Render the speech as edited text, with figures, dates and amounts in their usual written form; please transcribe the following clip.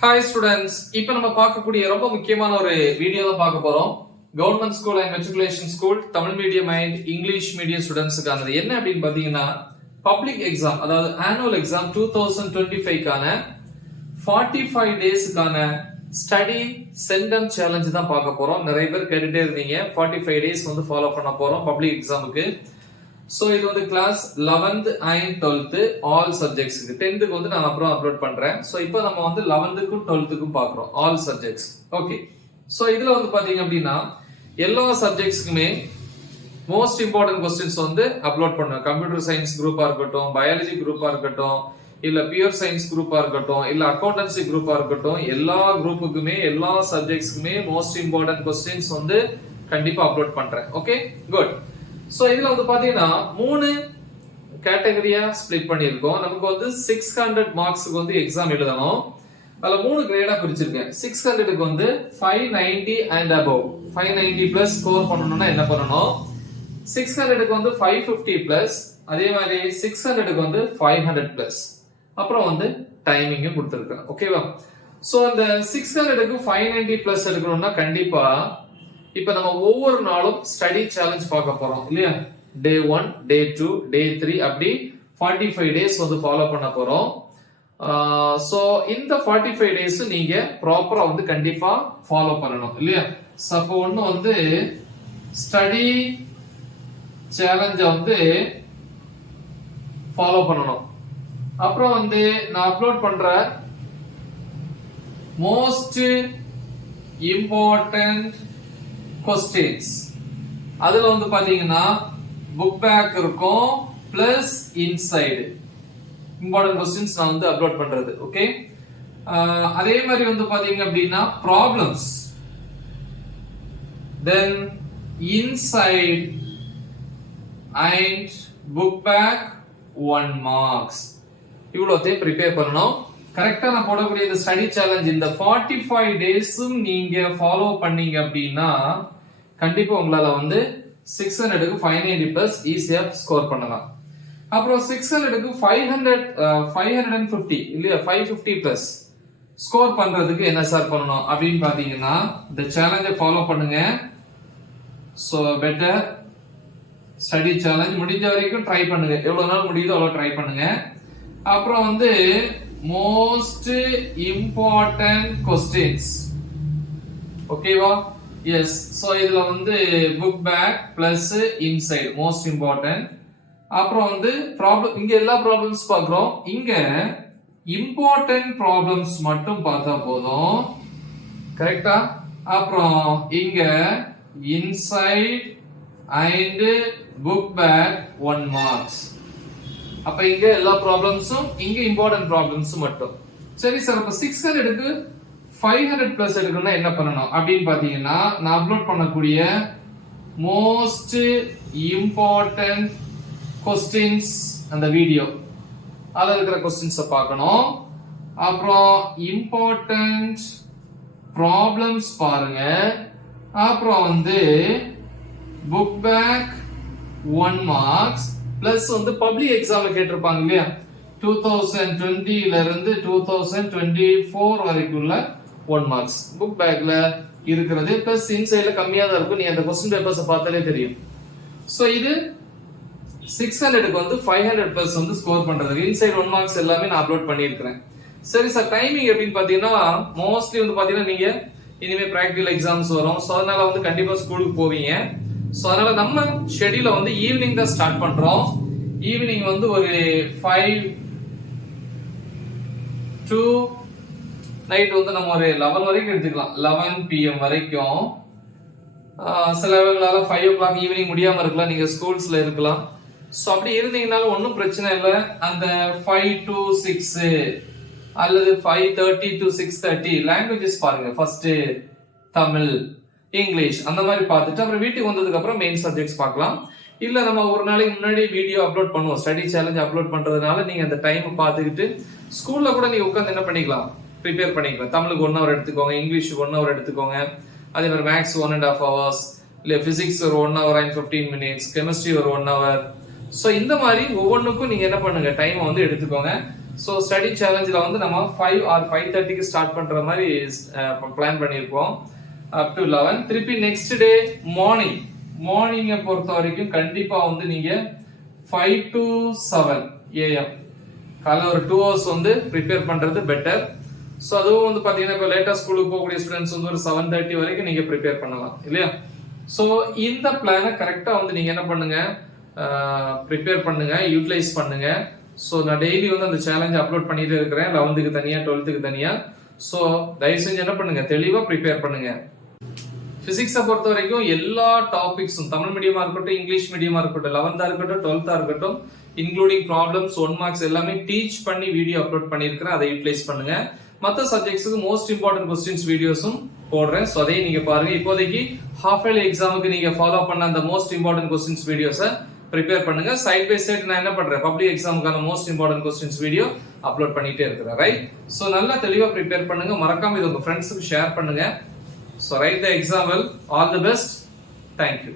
Hi students, இப்போ நம்ம பார்க்கக்கூடிய ரொம்ப முக்கியமான ஒரு வீடியோ தான் பார்க்க போறோம். Government school and matriculation school Tamil medium and English medium ஸ்டூடெண்ட்ஸுக்கானது என்ன அப்படின்னு பாத்தீங்கன்னா பப்ளிக் எக்ஸாம், அதாவது ஆனுவல் எக்ஸாம் 2025க்கான 45 டேஸ்க்கான ஸ்டடி சென்டென்ஸ் சேலஞ்ச் தான் பார்க்க போறோம். நிறைய பேர் கேட்டுட்டே இருந்தீங்க. 45 டேஸ் வந்து ஃபாலோ பண்ண போறோம் பப்ளிக் எக்ஸாமுக்கு. சோ இது வந்து class 11th and 12th all சப்ஜெக்ட்ஸ்க்கு. 10th வந்து நான் அப்புறம் அப்லோட் பண்றேன். சோ இப்போ நம்ம வந்து 11th-க்கும் 12th-க்கும் பார்க்கறோம் ஆல் சப்ஜெக்ட்ஸ். ஓகே, சோ இதுல வந்து பாத்தீங்க அப்படின்னா எல்லா சப்ஜெக்ட்ஸ்க்குமே மோஸ்ட் இம்பார்ட்டன்ட் क्वेश्चंस வந்து அப்லோட் பண்ணுவேன். கம்ப்யூட்டர் சயின்ஸ் குரூப்பா இருக்கட்டும், பயாலஜி குரூப்பா இருக்கட்டும், இல்ல பியூர் சயின்ஸ் குரூப்பா இருக்கட்டும், இல்ல அக்கவுண்டன்சி குரூப்பா இருக்கட்டும், எல்லா குரூப்புக்குமே எல்லா சப்ஜெக்ட்ஸ்க்குமே மோஸ்ட் இம்பார்ட்டன்ட் क्वेश्चंस வந்து கண்டிப்பா அப்லோட் பண்றேன். Okay, good. சோ இதுல வந்து பாத்தீங்கன்னா 3 கேட்டகரியா ஸ்ப்ளிட் பண்ணிருக்கோம். நமக்கு வந்து 600 மார்க்ஸ்க்கு வந்து எக்ஸாம் எழுதணும். அதுல 3 கிரேடா பிரிச்சிருக்கேன். 600க்கு வந்து 590 and above, 590 பிளஸ் ஸ்கோர் பண்ணனும்னா என்ன பண்ணனும்? 600க்கு வந்து 550 பிளஸ், அதே மாதிரி 600க்கு வந்து 500 பிளஸ். அப்புறம் வந்து டைமிங்கும் கொடுத்திருக்கேன். ஓகேவா? சோ அந்த 600க்கு 590 பிளஸ் எடுக்கணும்னா கண்டிப்பா இப்ப நம்ம ஒவ்வொரு நாளும் ஸ்டடி சேலஞ்ச் பார்க்க போறோம் இல்லையா? டே 1, டே 2, டே 3 அப்படி 45 டேஸ் வந்து ஃபாலோ பண்ண போறோம். சோ இந்த 45 டேஸ் நீங்க ப்ராப்பரா வந்து கண்டிப்பா ஃபாலோ பண்ணணும் இல்லையா? சப்போ ஒண்ணு வந்து ஸ்டடி சேலஞ்ச வந்து ஃபாலோ பண்ணணும். அப்புறம் வந்து நான் அப்லோட் பண்ற மோஸ்ட் இம்பார்ட்டன்ட் questions அதுல வந்து பாத்தீங்கன்னா புக் பேக் இருக்கும் பிளஸ் இன்சைடு இம்பார்ட்டன்ட் क्वेश्चंस நான் வந்து அப்லோட் பண்றது. ஓகே, அதே மாதிரி வந்து பாத்தீங்க அப்படின்னா problems, then inside and book back 1 marks இவ்வளோத்தையும் ப்ரிப்பேர் பண்ணணும். கரெக்டா நான் போடக்கூடிய இந்த ஸ்டடி சேலஞ்ச் இந்த 45 டேஸும் நீங்க ஃபாலோ பண்ணீங்க அப்படின்னா கண்டிப்பா உங்களால வந்து 600க்கு 590 பிளஸ் ஈஸியா ஸ்கோர் பண்ணலாம். அப்புறம் 600க்கு 550 இல்லையா, 550 பிளஸ் ஸ்கோர் பண்றதுக்கு என்ன சார் பண்ணணும் அப்படின்னு பாத்தீங்கன்னா இந்த சேலஞ்சை ஃபாலோ பண்ணுங்க. சோ பெட்டர் ஸ்டடி சேலஞ்ச் முடிஞ்ச வரைக்கும் ட்ரை பண்ணுங்க. எவ்வளவு நாள் முடியுதோ அவ்வளவு ட்ரை பண்ணுங்க. அப்புறம் வந்து மோஸ்ட் இம்பார்ட்டன்ட் क्वेश्चंस. ஓகேவா? எஸ். சோ இதுல வந்து book back plus inside most important. அப்புறம் வந்து ப்ராப்ளம், இங்க எல்லா ப்ராப்ளம்ஸ் பார்க்கிறோம். இங்க இம்பார்ட்டன்ட் ப்ராப்ளம்ஸ் மட்டும் பார்த்தா போதும். கரெக்டா? அப்புறம் இங்க inside and book back 1 marks. அப்ப இங்க எல்லா ப்ராப்ளம்ஸும், இங்க இம்பார்ட்டன்ட் ப்ராப்ளம்ஸ் மட்டும். சரி சார், அப்ப 600க்கு 500 பிளஸ் எடுக்கணும்னா என்ன பண்ணணும் அப்படின்னு பாத்தீங்கன்னா நான் அப்லோட் பண்ணக்கூடிய மோஸ்ட் இம்பார்ட்டன்ட் क्वेश्चंस அந்த வீடியோ அதுல இருக்கிற क्वेश्चंस பார்க்கணும். அப்புறம் இம்பார்ட்டன்ட் ப்ராப்ளம்ஸ் பாருங்க. அப்புறம் வந்து புக் பேக் 1 மார்க்ஸ் பிளஸ் வந்து பப்ளிக் எக்ஸாம்ல கேட்டிருப்பாங்க இல்லையா, 2020ல இருந்து 2024 வரைக்குள்ள 1 மார்க்ஸ் புக் பேக்ல இருக்கிறது பிளஸ் இன்சைட்ல கம்மியா தான் இருக்கும். நீ அந்த क्वेश्चन பேப்பர்ஸ் பார்த்தாலே தெரியும். சோ இது 600க்கு வந்து 500 பிளஸ் வந்து ஸ்கோர் பண்றதுக்கு இன்சைட் 1 மார்க்ஸ் எல்லாமே நான் அப்லோட் பண்ணியிருக்கிறேன். சரி சார், டைமிங் எப்படின்னு பாத்தீங்கன்னா மோஸ்ட்லி வந்து பாத்தீங்கன்னா நீங்க இனிமே பிராக்டிகல் எக்ஸாம்ஸ் வரும். சோ அதனால வந்து கண்டிப்பா ஸ்கூலுக்கு போவீங்க. சோ அதனால நம்ம ஷெட்யூல வந்து ஈவினிங் தான் ஸ்டார்ட் பண்றோம். ஈவினிங் வந்து ஒரு 5 to நைட் வந்து நம்ம ஒரு 11 வரைக்கும் எடுத்துக்கலாம். 11 PM வரைக்கும். சிலவங்களால 5 o'clock ஈவினிங் முடியாம இருக்கலாம், நீங்க ஸ்கூல்ஸ்ல இருக்கலாம். சோ அப்படி இருந்தீங்கனாலும் ஒன்றும் பிரச்சனை இல்லை. அந்த 5 to 6 அல்லது 5:30 to 6:30 லாங்குவேஜஸ் பாருங்க. ஃபர்ஸ்ட் தமிழ், இங்கிலீஷ் அந்த மாதிரி பார்த்துட்டு அப்புறம் வீட்டுக்கு வந்ததுக்கு அப்புறம் மெயின் சப்ஜெக்ட்ஸ் பார்க்கலாம். இல்ல நம்ம ஒரு நாளைக்கு முன்னாடி வீடியோ அப்லோட் பண்ணுவோம், ஸ்டடி சேலஞ்ச் அப்லோட் பண்றதுனால நீங்க அந்த டைம் பார்த்துக்கிட்டு ஸ்கூல்ல கூட நீங்க உட்கார்ந்து என்ன பண்ணிக்கலாம், ப்ரிப்பேர் பண்ணிக்கலாம். தமிழுக்கு 1 hour எடுத்துக்கோங்க, இங்கிலீஷுக்கு 1 hour எடுத்துக்கோங்க, அதே மாதிரி மேக்ஸ் 1.5 hours, இல்ல பிசிக்ஸ் ஒரு 1 hour and 15 minutes, கெமிஸ்ட்ரி ஒரு 1 hour. சோ இந்த மாதிரி ஒவ்வொன்றுக்கும் நீங்க என்ன பண்ணுங்க, டைம் வந்து எடுத்துக்கோங்க. ஸோ ஸ்டடி சேலஞ்சில் வந்து நம்ம 5 or 5:30க்கு ஸ்டார்ட் பண்ற மாதிரி பிளான் பண்ணியிருக்கோம் அப் டு 11. திருப்பி நெக்ஸ்ட் டே மார்னிங்கை பொறுத்த வரைக்கும் கண்டிப்பா வந்து நீங்க 5 to 7 AM காலைல ஒரு 2 hours வந்து ப்ரிப்பேர் பண்றது பெட்டர். ஸோ அதுவும் வந்து பாத்தீங்கன்னா இப்போ லேட்டா ஸ்கூலுக்கு போகக்கூடிய ஸ்டூடெண்ட்ஸ் வந்து ஒரு 7:30 வரைக்கும் நீங்க ப்ரிப்பேர் பண்ணலாம் இல்லையா. ஸோ இந்த பிளானை கரெக்டா வந்து நீங்க என்ன பண்ணுங்க, ப்ரிப்பேர் பண்ணுங்க, யூட்டிலைஸ் பண்ணுங்க. ஸோ நான் டெய்லி வந்து அந்த சேலஞ்ச் அப்லோட் பண்ணிட்டு இருக்கிறேன், 11க்கு தனியா 12க்கு தனியா. ஸோ தயவு செஞ்சு என்ன பண்ணுங்க, தெளிவா ப்ரிப்பேர் பண்ணுங்க. பிசிக்ஸை பொறுத்த வரைக்கும் எல்லா டாபிக்ஸும் தமிழ் மீடியமா இருக்கட்டும், இங்கிலீஷ் மீடியமா இருக்கட்டும், 11th இருக்கட்டும், 12th இருக்கட்டும், இன்க்ளூடிங் ப்ராப்ளம்ஸ் 1 marks எல்லாமே டீச் பண்ணி வீடியோ அப்லோட் பண்ணியிருக்கிறேன், அதை யூட்டிலைஸ் பண்ணுங்க. மற்ற சப்ஜெக்ட்ஸுக்கு மோஸ்ட் இம்பார்ட்டன்ட் கொஸ்டின்ஸ் வீடியோஸும் போடுறேன். ஸோ அதையும் நீங்க பாருங்க. இப்போதைக்கு ஹாஃப் இயர்லி எக்ஸாமுக்கு நீங்க ஃபாலோ பண்ண அந்த மோஸ்ட் இம்பார்ட்டன்ட் கொஸ்டின்ஸ் வீடியோஸை ப்ரிப்பேர் பண்ணுங்க. சைட் பை சைட் நான் என்ன பண்றேன், பப்ளிக் எக்ஸாமுக்கான most important questions video upload பண்ணிட்டே இருக்கிறேன். ரைட். ஸோ நல்லா தெளிவா ப்ரிப்பேர் பண்ணுங்க. மறக்காம இது உங்க ஃப்ரெண்ட்ஸுக்கு ஷேர் பண்ணுங்க. So right the example. All the best. Thank you.